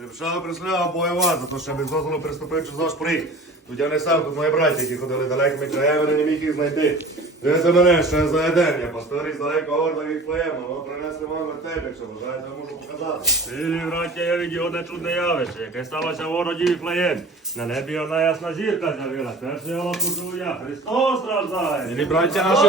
Рибша присляга воювати, то ще без дозволу приступив чи заш поріг. Тут я не сам, тут мої браті, які ходили далекими краями, не міг їх знайти. Дивіться мене ще за едення, пастори з далекого орда від Флеєма, ви принесли вам вертеп, якщо бажаєте, я можу показати. Силі, браття, я видів одне чудне явище, яке сталося в городі Віфлеєм. На небі одна ясна зірка з'явилась. Перший голос почув я. Христос страждає. Милі браття наші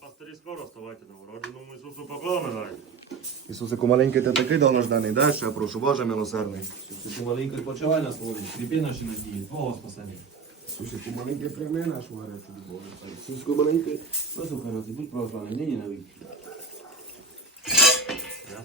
пастирі скоро вставайте новородженому Ісусу поклони дай. Ісусику маленький ти такий довгожданий, дай ще, прошу, Боже милосердний. Ісусику маленький, почувай на слові, кріпи наші надії, Твого спасення. Ісусику маленький, прийми нашу гарячу любов. Ісусику маленький, послухай нас і будь православний, нині на віки. Я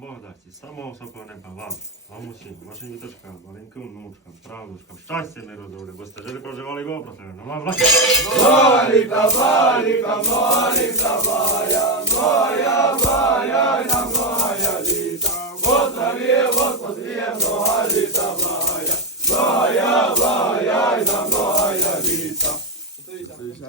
вам Бог дасть із самого високого неба вам, вам усім, вашим діточкам, маленьким внучкам, правнучкам, щастя миру долі, бо стежили проживали його просили. Ну, вам власне. Моя, моя, моя